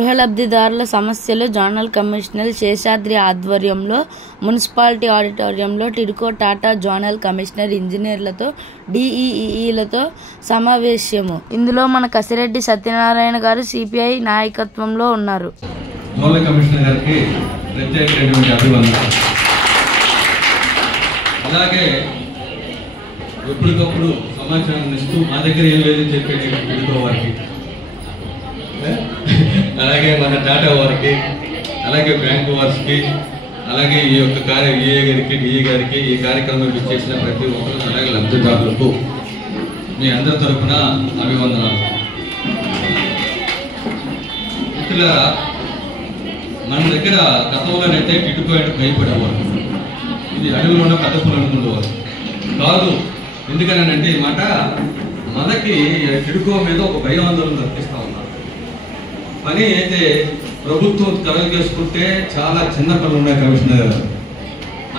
గృహ లబ్ధిదారుల సమస్యలు జోనల్ కమిషనర్ శేషాద్రి ఆధ్వర్యంలో మున్సిపాలిటీ ఆడిటోరియంలో టిడ్కో టాటా జోనల్ కమిషనర్ ఇంజనీర్లతో డిఈఈలతో సమావేశము. ఇందులో మన కసిరెడ్డి సత్యనారాయణ గారు సిపిఐ నాయకత్వంలో ఉన్నారు. జోనల్ కమిషనర్ గారికి ప్రత్యేకమైనటువంటి అభివందనాలు. అలాగే ఎప్పటికప్పుడు సమాచారం ఇస్తూ మా దగ్గర ఏం లేదని చెప్పేసి టిడ్కో వారికి, అలాగే మన టాటా వారికి, అలాగే బ్యాంకు వారికి, అలాగే ఈ యొక్క ఏఏ గారికి, డిఏ గారికి, ఈ కార్యక్రమం చేసిన ప్రతి ఒక్కరు, అలాగే లబ్ధిదారులకు మీ అందరి తరఫున అభివందనాలు. మిత్రులారా, మన దగ్గర గతంలోనైతే టిడ్కో అంటే భయపడేవారు. ఇది అడవిలో ఉన్న పెద్ద పులు అనుకునేవారు కాదు. ఎందుకనంటే ఈ మాట మనకి టిడ్కో మీద ఒక భయాందోళన తప్పిస్తా ఉన్నారు. పని అయితే ప్రభుత్వం కలగజేసుకుంటే చాలా చిన్న పనులు ఉన్నాయి కమిషనర్ గారు,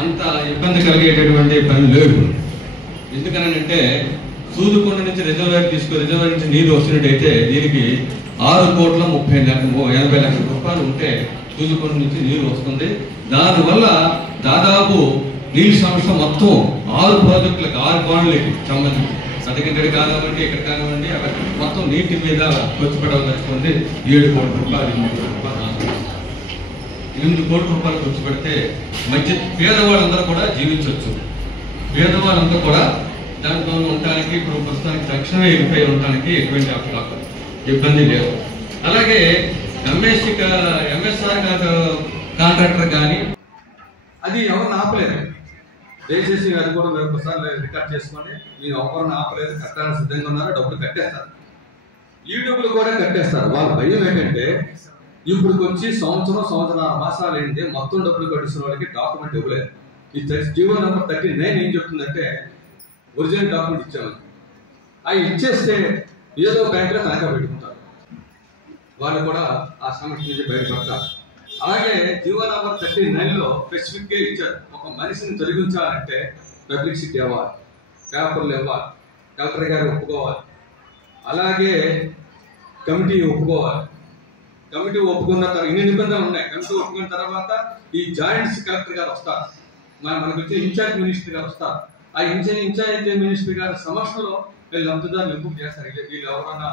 అంత ఇబ్బంది కలిగేటటువంటి పని లేవు. ఎందుకనంటే సూదుకొండ నుంచి రిజర్వాయర్ రిజర్వాయర్ నుంచి నీరు వచ్చినట్టయితే దీనికి 6,30,80,00,000 రూపాయలు ఉంటే సూదుకొండ నుంచి నీరు వస్తుంది. దానివల్ల దాదాపు నీళ్ళ సమస్య మొత్తం 6 ప్రాజెక్టులకు 6 కోణలకి సంబంధించి సతకింటడి కానివ్వండి, ఇక్కడ కానివ్వండి, అక్కడ మొత్తం నీటి మీద ఖర్చు పెట్టవలసింది 7 కోట్ల రూపాయలు, 8 కోట్ల రూపాయలు ఖర్చు పెడితే మంచి పేదవాళ్ళందరూ కూడా జీవించవచ్చు. పేదవాళ్ళందరూ కూడా దాంట్లో ఉండటానికి ఇప్పుడు ప్రస్తుతానికి తక్షణమే ఇరుపై ఉండటానికి ఎటువంటి ఇబ్బంది లేదు. అలాగే ఎంఎస్ఆర్ కాంట్రాక్టర్ కానీ అది ఎవరిని ఆపలేదు. దయచేసి అది కూడా ఒకసారి రికార్డ్ చేసుకొని మీరు ఎవరిని ఆపలేదు, కట్టడానికి సిద్ధంగా ఉన్నారు, డబ్బులు కట్టేస్తారు. ఈ డబ్బులు కూడా కట్టేస్తారు. వాళ్ళ భయం ఏంటంటే ఇప్పుడు వచ్చి సంవత్సరం మాసాలు ఏంటి మొత్తం డబ్బులు కట్టిస్తున్న వాళ్ళకి డాక్యుమెంట్ ఇవ్వలేదు. ఈ జీవో నెంబర్ 39 ఏం చెప్తుందంటే ఒరిజినల్ డాక్యుమెంట్ ఇచ్చాము, అవి ఇచ్చేస్తే ఏదో బ్యాంకులో తనఖా పెట్టుకుంటారు. వాళ్ళు కూడా ఆ సమస్య నుంచి బయటపడతారు. అలాగే జీవో నెంబర్ 39లో స్పెసిఫిక్ గా ఇచ్చారు, ఒక మనిషిని తొలగించాలంటే పబ్లిసిటీ ఇవ్వాలి, పేపర్లు ఇవ్వాలి, కలెక్టర్ గారు ఒప్పుకోవాలి, అలాగే కమిటీ ఒప్పుకోవాలి. కమిటీ ఒప్పుకున్న తర్వాత ఇన్ని నిబంధనలు ఉన్నాయి. కమిటీ ఒప్పుకున్న తర్వాత ఈ జాయింట్స్ కలెక్టర్ గారు వస్తారు, మనకు వచ్చే ఇన్ఛార్జ్ మినిస్టర్ గారు వస్తారు. ఆ ఇన్ఛార్జ్ మినిస్టర్ గారి సమస్యలో వీళ్ళు లబ్ధిదారులు ఎంపిక చేస్తారు. వీళ్ళు ఎవరన్నా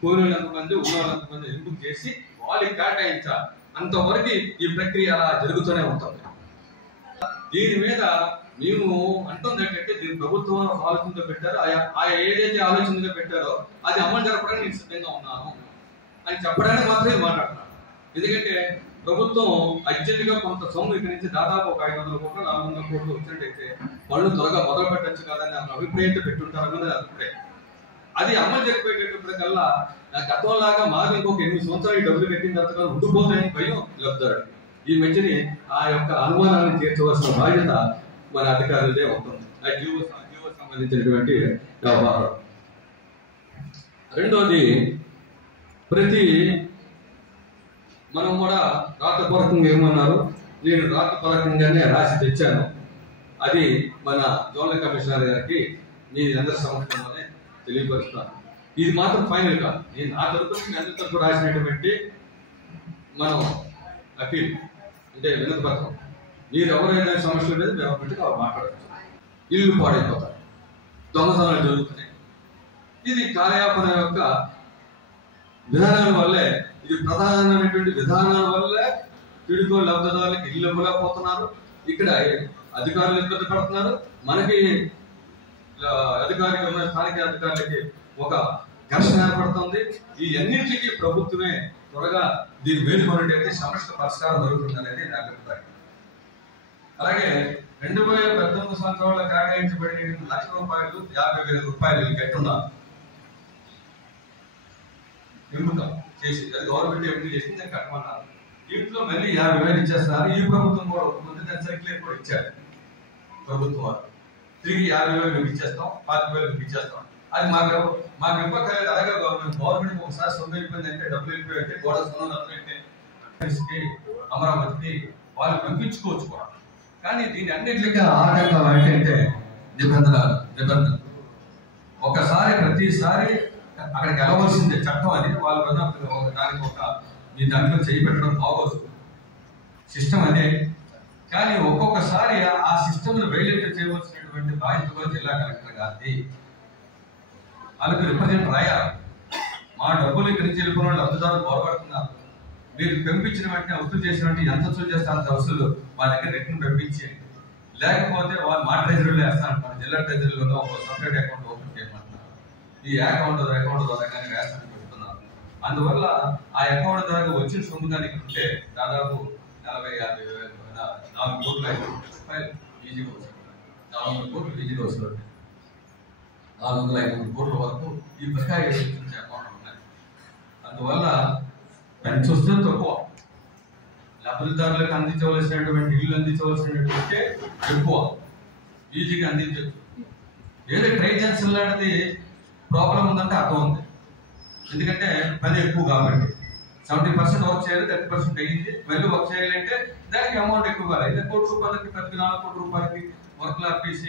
పోయిన వాళ్ళు ఎంతమంది, ఉన్న వాళ్ళు ఎంతమంది ఎంపిక చేసి వాళ్ళకి కేటాయించాలి. అంతవరకు ఈ ప్రక్రియ అలా జరుగుతూనే ఉంటుంది. దీని మీద మేము అంటుంది ఏంటంటే దీని ప్రభుత్వం ఆలోచనతో పెట్టారు, ఆయా ఏదైతే ఆలోచనగా పెట్టారో అది అమలు జరపడానికి నేను సిద్ధంగా ఉన్నాను అని చెప్పడానికి మాత్రమే మాట్లాడుతున్నాను. ఎందుకంటే ప్రభుత్వం అర్జెంటుగా కొంత సొమ్ము ఇక్కడి నుంచి దాదాపు ఒక 500 కోట్లు 400 కోట్లు వచ్చినట్టయితే వాళ్ళు త్వరగా మొదలు పెట్టచ్చు కాదని అభిప్రాయంతో పెట్టుంటారన్నది అభిప్రాయం. అది అమలు జరిపేటప్పటికల్లా గతంలాగా మాకు ఇంకొక 8 సంవత్సరాలు ఈ డబ్బులు కట్టిన తర్వాత ఉండిపోతాయని భయం లబ్ధాడు. ఈ మధ్యని ఆ యొక్క అనుమానాన్ని తీర్చవలసిన బాధ్యత మన అధికారులదే ఉంటుంది. ఆ జీవో సంబంధించినటువంటి వ్యవహారం. రెండోది, ప్రతి మనం కూడా రాతపూర్వకంగా ఏమన్నారు, నేను రాతపూర్వకంగానే రాసి తెచ్చాను. అది మన జోనల్ కమిషనర్ గారికి మీ అందరి సమక్షంలోనే తెలియపరుస్తాను. ఇది మాత్రం ఫైనల్ కాదు. నేను నా తరపున మీ అందరి తరపు రాసినటువంటి మనం అపీల్ అంటే వినతి పత్రం. మీరు ఎవరైనా సమస్యలు లేదు, మేము బట్టి మాట్లాడచ్చు. ఇల్లు పాడైపోతారు, దొంగతనాలు జరుగుతున్నాయి. ఇది కార్యాపన యొక్క విధానాల వల్లే, ఇది ప్రధానమైనటువంటి విధానాల వల్లే టిడ్కో లబ్ధిదారులకు ఇల్లు ఇవ్వలేకపోతున్నారు. ఇక్కడ అధికారులు ఇబ్బంది పడుతున్నారు. మనకి అధికారిక స్థానిక అధికారులకి ఒక ఘర్షణ ఏర్పడుతుంది. ఈ అన్నింటికి ప్రభుత్వమే త్వరగా దీన్ని వేడుకొన్నట్టయితే సమస్య పరిష్కారం జరుగుతుంది అనేది నా అభిప్రాయం. అలాగే 2018 సంవత్సరంలో కేటాయించబడిన 1 లక్ష రూపాయలు 50,000 రూపాయలు కట్టున్నారు. ఎంపిక చేసి అది గవర్నమెంట్ ఎంపిక చేసి దాన్ని కట్టమన్నారు. ఇంట్లో మళ్ళీ 50,000 ఇచ్చేస్తున్నారు. ఈ ప్రభుత్వం కూడా ఒప్పుకుంది, దాని సర్క్యులేట్ కూడా ఇచ్చారు ప్రభుత్వం వారు. తిరిగి 50,000 మీకు ఇచ్చేస్తాం, 45,000 మీకు ఇచ్చేస్తాం. అది మాకు ఇవ్వకలేదు. అలాగే గవర్నమెంట్ ఒకసారి సొంత ఇబ్బంది అంటే డబ్బులు వెళ్ళిపోయింటే గోడ సొంత అమరావతికి వాళ్ళు పంపించుకోవచ్చు కూడా. కానీ దీని అన్నింటికీ ఆటంకం ఏంటంటే నిబంధనలు. ఒకసారి ప్రతిసారి అక్కడికి వెళ్ళవలసిందే చట్టం. అది వాళ్ళ దానికి ఒక మీ దాంట్లో చేయి పెట్టడం బాగోదు, సిస్టమ్ అదే. కానీ ఒక్కొక్కసారి ఆ సిస్టమ్ను వైలేట్ చేయవలసినటువంటి బాధ్యత కూడా జిల్లా కలెక్టర్ గారిది. వాళ్ళకి రిప్రజెంట్ రాయాలి. మా డబ్బులు ఇక్కడి నుంచి వెళ్ళిపోయిన వాళ్ళు లబ్ధిదారులు బాగుపడుతున్నారు, మీరు పెంపించిన వెంటనే వసూలు చేసిన వెంటనే ఎంత వసూలు చేస్తే అంత వసూలు మా దగ్గర రిటర్న్ పెంపించేయండి. లేకపోతే వాళ్ళు మా ట్రెజరీలో వేస్తానంటారు, జిల్లా ట్రెజరీలో ఒక సపరేట్ అకౌంట్ ఓపెన్ చేయమంటున్నారు. ఈ అకౌంట్ ద్వారా కానీ వేస్తానని పెడుతున్నారు. అందువల్ల ఆ అకౌంట్ ద్వారా వచ్చిన సొమ్ము దానికి ఉంటే దాదాపు 40-50 వేల 4 కోట్ల ఈజీగా వస్తుంది. 400 కోట్లు ఈజీగా వస్తుంది. 450 కోట్ల వరకు ఈ బకాయి అకౌంట్ ఉన్నాయి. అందువల్ల పెన్షన్ వస్తే తక్కువ, లబ్ధిదారులకు అందించవలసినటువంటి ఇల్లు అందించవలసినటువంటి ఎక్కువ ఈజీగా అందించవచ్చు. ఏదో ట్రై జంక్షన్ లాంటిది ప్రాబ్లం ఉందంటే అర్థం ఉంది. ఎందుకంటే పని ఎక్కువ కాబట్టి 70% వర్క్ చేయాలి, 30% అయ్యింది. మళ్ళీ వర్క్ చేయాలంటే దానికి అమౌంట్ ఎక్కువ కావాలి. 1 కోటి రూపాయలకి 14 కోట్ల రూపాయలకి వర్క్ ఆపేసి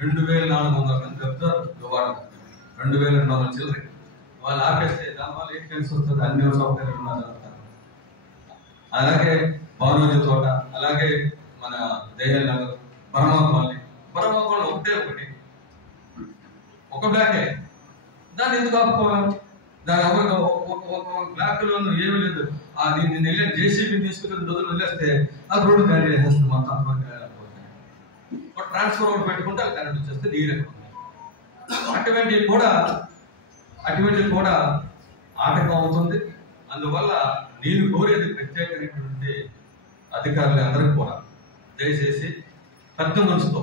2400 మంది చెప్తారు. 2200 చిల్లర వాళ్ళు ఆపేస్తే దానివల్ల ఏంటి కలిసి వస్తుంది? అన్ని సౌకర్యాలు ఉన్నారు. అలాగే బారోజు తోట, అలాగే మన దయ్యాల నగర్, బరమాపాలి ఒకటి ఒక బ్లాకే. దాన్ని ఎందుకు ఆపుకోవాలి? దాని ఎవరికి బ్లాక్ లో ఏమీ లేదు. నేను వెళ్ళి జేసీబీ తీసుకుని రోజులు వదిలేస్తే ఆ రోడ్డు క్యారీ చేసేస్తుంది మొత్తం. ట్రాన్స్ఫర్ ఒకటి పెట్టుకుంటే అది కరెంట్ వచ్చేస్తే నీరు అటువంటివి కూడా ఆటంకం అవుతుంది. అందువల్ల నేను కోరేది ప్రత్యేకమైనటువంటి అధికారులు అందరికీ కూడా దయచేసి పెద్ద మనసుతో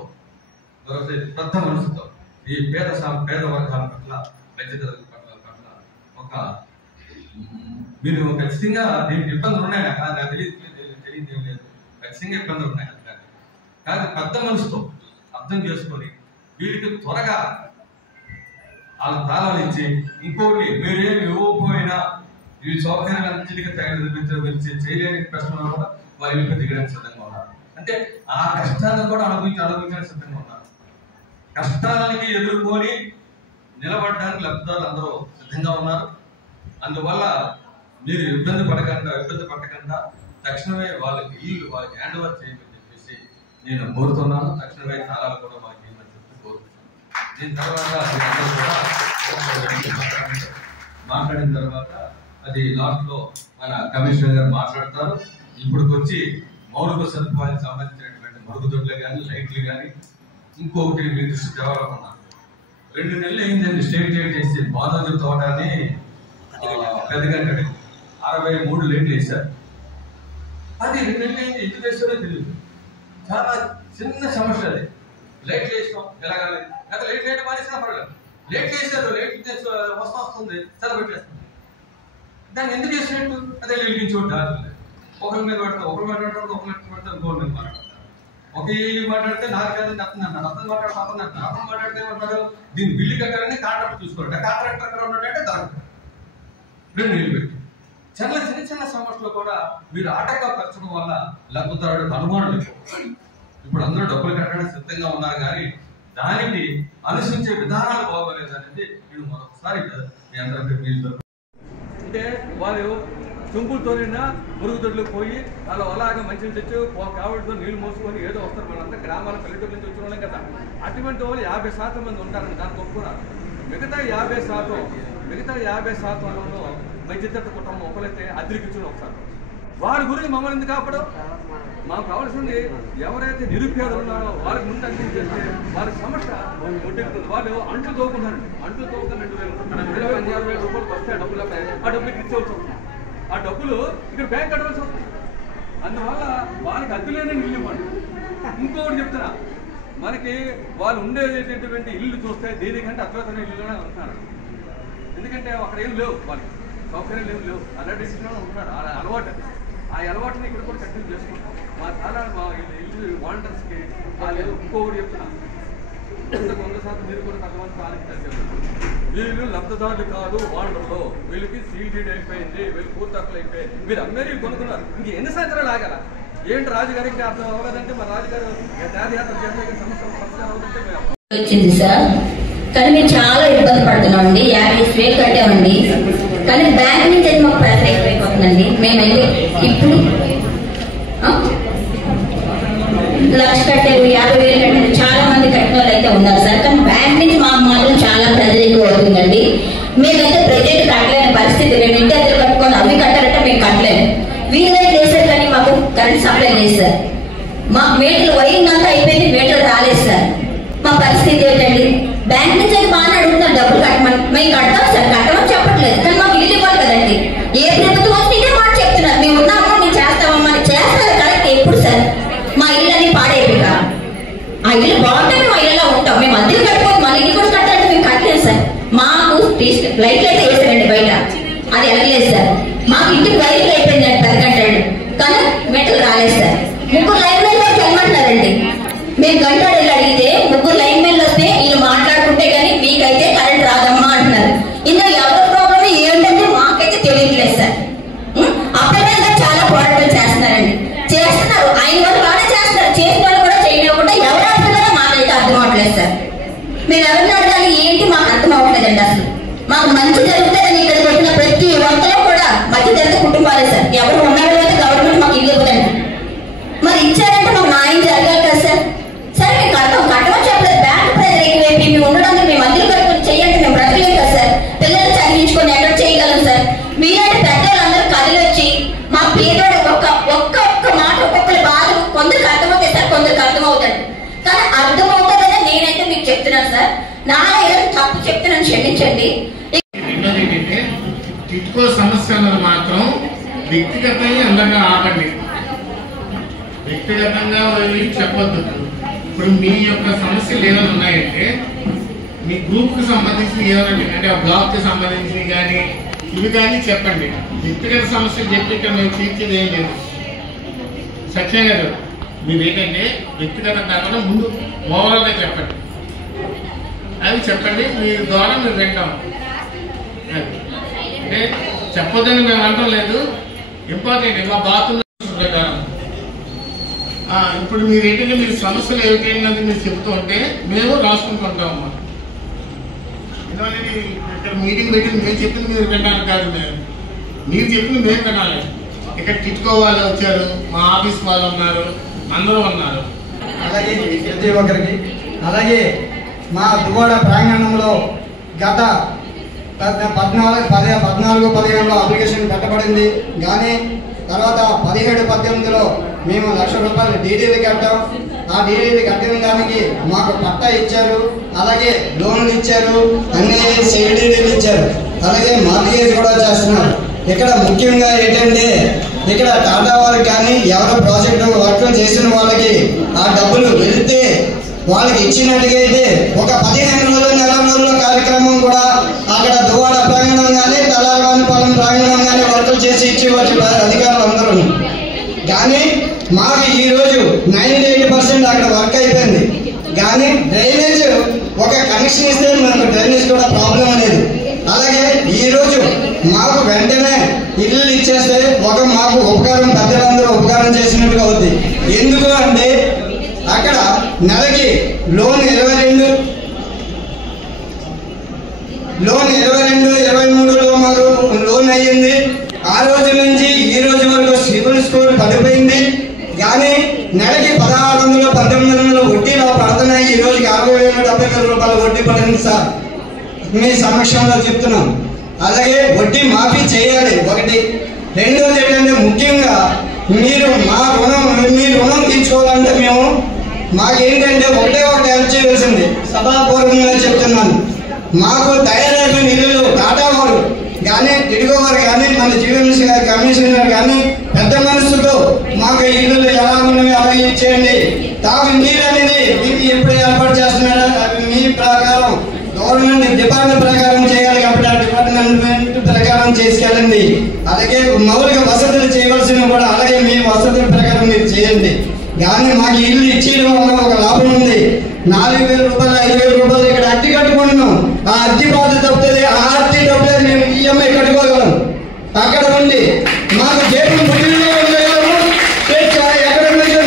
ఈ పేద వర్గాల పట్ల మధ్యతరగతి పట్ల ఒక మీరు ఖచ్చితంగా దీనికి ఇబ్బందులు ఉన్నాయి. నాకు తెలియదు ఏం లేదు, ఖచ్చితంగా ఇబ్బందులు ఉన్నాయి. కానీ పెద్ద మనసుతో అర్థం చేసుకొని వీరికి త్వరగా వాళ్ళ ప్రాణాలు ఇచ్చి ఇంకోటి మీరేమి ఇవ్వకపోయినా ఈ సౌకర్యాలన్నింటిగా తయారు చేయలేని కష్టంలో కూడా వారి ఇల్లు దిగడానికి సిద్ధంగా ఉన్నారు. అంటే ఆ కష్టాన్ని కూడా అనుభవించడానికి సిద్ధంగా ఉన్నారు. కష్టాలకి ఎదుర్కొని నిలబడడానికి లబ్ధిదారులు అందరూ సిద్ధంగా ఉన్నారు. అందువల్ల మీరు ఇబ్బంది పడకుండా తక్షణమే వాళ్ళకి హ్యాండ్ ఓవర్ చేయమని చెప్పేసి నేను కోరుతున్నాను. తక్షణమే తాళాలు కూడా వాళ్ళకి ఇవ్వమని చెప్పి కోరుతున్నాను. దీని తర్వాత మాట్లాడిన తర్వాత అది లాస్ట్ లో మన కమిషనర్ గారు మాట్లాడతారు. ఇప్పటికొచ్చి మౌలిక సదుపాయాలకు సంబంధించినటువంటి మరుగుదొడ్లు కానీ లైట్లు కానీ ఇంకొకటి మీ దృష్టి తేవాలనుకున్నాను. 2 నెలలు అయిందండి స్టేట్ లైట్ వేసి బాదోజు తోట అని పెద్దగంటడి 63 లైట్లు వేశారు. అది 2 నెలలు అయింది, ఎందుకు వేస్తారో తెలియదు. చాలా చిన్న సమస్య అది. లైట్లు వేస్తాం ఎలాగాలి, అయితే లైట్ మానేసినా పర్వాలేదు. లైట్ వేసారు, లైట్ వస్తుంది సరిపెట్టేస్తాం. దాన్ని ఎందుకు చేసినట్టు అదే వెలిగించోటి ఒకరి మీద పెడతాం, ఒకరు మాట్లాడతారు, ఒకరి పెడతారు, ఇంకోటి మీద మాట్లాడతారు. ఒకే మాట్లాడితే నాకు కాదు అర్థం అంటారు, అర్థం మాట్లాడితే ఏమంటారు? దీన్ని బిల్లు కట్టాలని కాంట్రాక్ట్ చూసుకోవాలి. కాంట్రాక్టర్ ఎక్కడ ఉన్నాడంటే దొరకదు. 2 నెలలు పెట్టి చిన్న సమస్యలు కూడా మీరు ఆటంకపరచడం వల్ల లబ్ధిదారుడికి అనుమానం ఎక్కువ. ఇప్పుడు అందరూ డబ్బులు కట్టడానికి సిద్ధంగా ఉన్నారు, కానీ దానికి అనుసరించే విధానాలు బాగోలేదు అనేది నేను మరొకసారి మీ అందరికీ మీరు అంటే వాళ్ళు చుంపులతోనైనా మురుగుదొడ్లకు పోయి వాళ్ళు అలాగే మంచిగా తెచ్చి కావడితో నీళ్లు మోసుకొని ఏదో వస్తారు. మనంతా గ్రామాల పల్లెటూరు నుంచి వచ్చిన వాళ్ళం కదా. అటువంటి వాళ్ళు 50% మంది ఉంటారని దానికి ఒప్పుకున్నారు. మిగతా 50%లో మధ్యతరగతి కుటుంబం ఒకరైతే అద్దెకిచ్చిన ఒకసారి వారి గురించి మమ్మల్ని ఎందుకు కాపడం? మాకు కావాల్సింది ఎవరైతే నిరుపేదలు ఉన్నారో వాళ్ళకి ముందు అందించేస్తే వారి సమస్య ఒడ్డెక్కుతుంది. వాళ్ళు అంట్లు తోగుకుంటారండి, అంట్లు తోగుతారు 20,000 రూపాయలు వస్తాయి డబ్బులు. ఆ డబ్బులకి ఇచ్చేవచ్చు, ఆ డబ్బులు ఇక్కడ బ్యాంక్ కట్టవలసి వస్తుంది. అందువల్ల వాళ్ళకి అద్దెలేని ఇల్లు ఇవ్వండి. ఇంకొకటి చెప్తున్నా, మనకి వాళ్ళు ఉండేటటువంటి ఇల్లు చూస్తే దీనికంటే అద్భుతమైన ఇల్లులోనే ఉంటున్నారు. ఎందుకంటే అక్కడ ఏం లేవు, వాళ్ళకి సౌకర్యాలు ఏం లేవు, అలాంటి ఇల్లులో ఉంటున్నారు. ఆ అలవాటుని ఇక్కడ కూడా కంటిన్యూ చేసుకుంటాం. మా ఇల్లు వాలంటీర్స్కి వాళ్ళు ఇంకొకటి చెప్తున్నా, 100% మీరు కూడా కొంతమంది పాలించారు. వీళ్ళు లబ్ధిదారులు కాదు వాండర్లో, వీళ్ళకి సీల్ డీడ్ అయిపోయింది, వీళ్ళు పూర్తక్కులు అయిపోయింది, మీరు అందరూ కొనుక్కున్నారు. ఇంక ఎన్ని సంవత్సరాలు ఆగాల? ఏంటి రాజుగారికి అర్థం అవ్వదంటే మరి రాజుగారు పాదయాత్ర చేస్తే సమస్య పరిష్కారం అవుతుంటే వచ్చింది సార్. కానీ మేము చాలా ఇబ్బంది పడుతున్నామండి. 50,000 కట్టామండి. కానీ బ్యాంక్ నుంచి అయితే మాకు ప్రెషర్ ఎక్కువైపోతుందండి. మేమైతే ఇప్పుడు 1,00,000 కట్టారు, 50,000 కట్టారు, చాలా మంది కట్టిన వాళ్ళు అయితే ఉన్నారు సార్. కానీ బ్యాంక్ నుంచి మాకు మాత్రం చాలా ప్రెషర్ ఎక్కువ అవుతుందండి. మేమైతే ప్రజెంట్ కట్టలేని పరిస్థితి. మేము ఇంటి అద్దెలు కట్టుకొని అవి కట్టారంటే మేము కట్టలేము. వీలైతే చేశారు కానీ మాకు కరెంట్ సప్లై లేదు సార్. మా మీటర్లు వైరింగ్ అంతా అయిపోయింది, మీటర్లు రాలేదు సార్. మా పరిస్థితి ఏంటండి? బ్యాంక్ నుంచి అయితే బాగానే అడుగుతున్నారు డబ్బులు కట్టమని. మేము కడతాం సార్, కట్టమని చెప్పట్లేదు, కానీ మాకు ఇల్లు ఇవ్వాలి కదండి. ఏ ప్రభుత్వం వచ్చి ఇదే మాట చెప్తున్నారు, మేము ఉన్నామో మేము చేస్తామమ్మా అని. చేస్తారు కరెక్ట్. ఎప్పుడు సార్ మా ఇల్లు అని పాడైపోయి ఆ ఇల్లు బాగుంటే మేము ఆ ఇళ్ళలో ఉంటాం. మేము అందరూ కట్టుకోవచ్చు, మన ఇల్లు కూడా కట్టాలంటే మేము కట్టలేదు సార్. మాకు లైట్లు అయితే వేసారండి బయట, అది వెళ్ళలేదు సార్. మాకు ఇంటికి వైర్లు అయిపోయిందండి 10 గంటలు, కానీ మెటల్ రాలేదు సార్. 3 లైన్ మెన్లు వెళ్ళమంటున్నారండి. మేము గంటలు వెళ్ళి అడిగితే 3 లైన్ మెన్లు వస్తే వీళ్ళు మాట్లాడుకుంటే కానీ మీకైతే కరెంట్ రాదమ్మా అంటున్నారు. ఇందులో ఎవరి ప్రాబ్లం ఏంటంటే మాకైతే తెలియట్లేదు సార్. అప్పటికైనా చాలా పోరాటాలు చేస్తున్నారండి, చేస్తున్నారు. ఆయన వాళ్ళు బాగానే చేస్తున్నారు, చేసిన వాళ్ళు కూడా చేయలేకుండా ఎవరు ఆడుతున్నారో మాకైతే అర్థం అవ్వట్లేదు సార్. మేము ఎవరిని అడగాలి ఏంటి మాకు అర్థం అవ్వట్లేదండి. అసలు మాకు మంచి జరుగుతుందని ఇక్కడ పెట్టిన ప్రతి ఒక్కరూ కూడా మధ్యతరగతి కుటుంబాలే సార్. ఎవరు ఉన్నారో అయితే గవర్నమెంట్ మాకు ఇల్లు ఇవ్వదండి. మరి ఇచ్చారంటే మాకు న్యాయం జరగాలి కదా సార్. సరే మేము కట్టమని చెప్పలేదు. బ్యాంక్ ప్రెజర్ ఎక్కువైపు మేము ఉండడానికి మేము అందరూ కట్టుకొని చెయ్యండి, మేము బ్రతకలేం కదా సార్. పిల్లలు చదివించుకొని ఎక్కడ చేయగలం సార్. మీలాంటి పెద్దవాళ్ళందరూ కదిలి వచ్చి మా పేదోడు ఒక్క మాట ఒక్కొక్కరి బాధ కొందరికి అర్థమవుతాయి సార్, కొందరికి అర్థమవుతాడు. కానీ అర్థమవుతుందని నేనైతే మీకు చెప్తున్నాను సార్. నా ఏదైనా తప్పు చెప్తున్నాను, క్షమించండి. టిట్కో సమస్యలను మాత్రం వ్యక్తిగతంగా అందంగా ఆపండి, వ్యక్తిగతంగా చెప్పొద్దు. ఇప్పుడు మీ యొక్క సమస్యలు ఏమైనా ఉన్నాయంటే మీ గ్రూప్కి సంబంధించి ఏమైనా అంటే ఆ బ్లాక్కి సంబంధించి కానీ ఇవి కానీ చెప్పండి. వ్యక్తిగత సమస్యలు చెప్పి ఇక్కడ మేము తీర్చేది ఏం లేదు. సత్యం గారు మీరు ఏంటంటే వ్యక్తిగత కాకుండా ముందు ఓవరాల్గా చెప్పండి, అది చెప్పండి. మీ ద్వారా మీరు వింటాం. అంటే చెప్పొద్దని మేము అనడం లేదు, ఇంపార్టెంట్ మా బాత్రూమ్ ప్రకారం. ఇప్పుడు మీరు ఏంటంటే మీరు సమస్యలు ఏమిటన్నది మీరు చెప్తూ ఉంటే మేము రాసుకుంటుంటామమ్మా. ఎందుకంటే ఇక్కడ మీటింగ్ పెట్టింది మేము చెప్పింది మీరు వినడానికి కాదు, మీరు చెప్పింది మేము వినాలి. ఇక్కడ టిట్కో వాళ్ళు వచ్చారు, మా ఆఫీస్ వాళ్ళు ఉన్నారు, అందరూ ఉన్నారు. అలాగే ప్రతి ఒక్కరికి, అలాగే మా దువ్వాడ ప్రాంగణంలో గత 14-15లో అప్లికేషన్ పెట్టబడింది. కానీ తర్వాత 17-18లో మేము ₹1,00,000 డీడీలు కట్టాం. ఆ డీడీలు కట్టిన దానికి మాకు పట్టా ఇచ్చారు, అలాగే లోన్లు ఇచ్చారు, అన్ని సబ్సిడీలు ఇచ్చారు, అలాగే మార్గేజ్ కూడా చేస్తున్నారు. ఇక్కడ ముఖ్యంగా ఏంటంటే ఇక్కడ టాటా వారికి కానీ ఎవరో ప్రాజెక్టు వర్క్ చేసిన వాళ్ళకి ఆ డబ్బులు వెళితే వాళ్ళకి ఇచ్చినట్టుగా అయితే ఒక 15 రోజులు నెల రోజుల కార్యక్రమం కూడా అక్కడ దువ్వాడ ప్రాంగణం కానీ తలాలవానిపాలెం ప్రాంగణం కానీ వర్కులు చేసి ఇచ్చేవాళ్ళు అధికారులు అందరూ. కానీ మాకు ఈరోజు 98% అక్కడ వర్క్ అయిపోయింది. కానీ డ్రైనేజ్ ఒక కనెక్షన్ ఇస్తే మనకు డ్రైనేజ్ కూడా ప్రాబ్లం అనేది. అలాగే ఈరోజు మాకు వెంటనే ఇల్లు ఇచ్చేస్తే మాకు ఉపకారం, పెద్దలందరూ ఉపకారం చేసినట్టుగా అవుతుంది. ఎందుకు అంటే అక్కడ నెలకి లోన్ 22-23లో మాకు లోన్ అయ్యింది. ఆ రోజు నుంచి ఈ రోజు వరకు సిబిల్ స్కోర్ పడిపోయింది. కానీ నెలకి 1,600-1,900 వడ్డీలో పడుతున్నాయి. ఈ రోజుకి 60,000-70,000 వడ్డీ పడింది సార్, మీ సమక్షంలో చెప్తున్నాం. అలాగే వడ్డీ మాఫీ చేయాలి ఒకటి. రెండోది ఏంటంటే ముఖ్యంగా మీరు మీ రుణం తీర్చుకోవాలంటే మాకేంటంటే ఒకటే హెల్ప్ చేయవలసింది. సభాపూర్వకంగా చెప్తున్నాను, మాకు తయారైన ఇల్లులు టాటా వారు కానీ టిడ్కో వారు కానీ మన జీవీఎంసీ గారి కమిషనర్ కానీ పెద్ద మనసుతో మాకు ఇల్లులు ఎలా ఉన్నవి అలాగే ఇచ్చేయండి. తాగు నీరు అనేది మీకు ఎప్పుడు ఏర్పాటు చేస్తున్నారో అవి మీ ప్రకారం గవర్నమెంట్ డిపార్ట్మెంట్ ప్రకారం చేయాలి కాబట్టి ఆ డిపార్ట్మెంట్ ప్రకారం చేసుకెళ్ళండి. అలాగే మౌలిక వసతులు చేయవలసినవి కూడా అలాగే మీ వసతుల ప్రకారం మీరు చేయండి. కానీ మాకు ఇల్లు ఇచ్చేయడం వల్ల ఒక లాభం ఉంది. 4,000-5,000 ఇక్కడ అద్దె కట్టుకుంటున్నాం. ఆ అద్దె బాధ తప్పుతుంది. ఆ అద్దె డబ్బులే మేము ఈఎంఐ కట్టుకోగలం. అక్కడ ఉండి మాకు జేబులు ముట్టిలో ఉండగలము, ఎక్కడ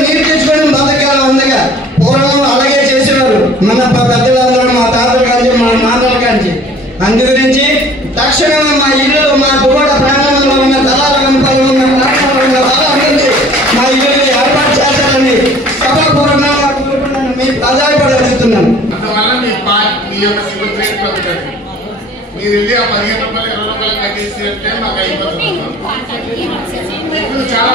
నీరు తెచ్చుకోవడం బతకాలం. అందుగా పూర్వం అలాగే చేసేవారు మన పెద్దలందరూ, మా తాతల కాంచి మా నాన్నల కాంచి. అందు గురించి తక్షణమే మా ఇల్లు మా యొక్క సివిల్ ట్రేడ్ పద్ధతి. మీరు వెళ్ళి ఆ 15 రూపాయలు 20 రూపాయలు కట్టేసి అంటే మాకు అయిపోతుంది. చాలా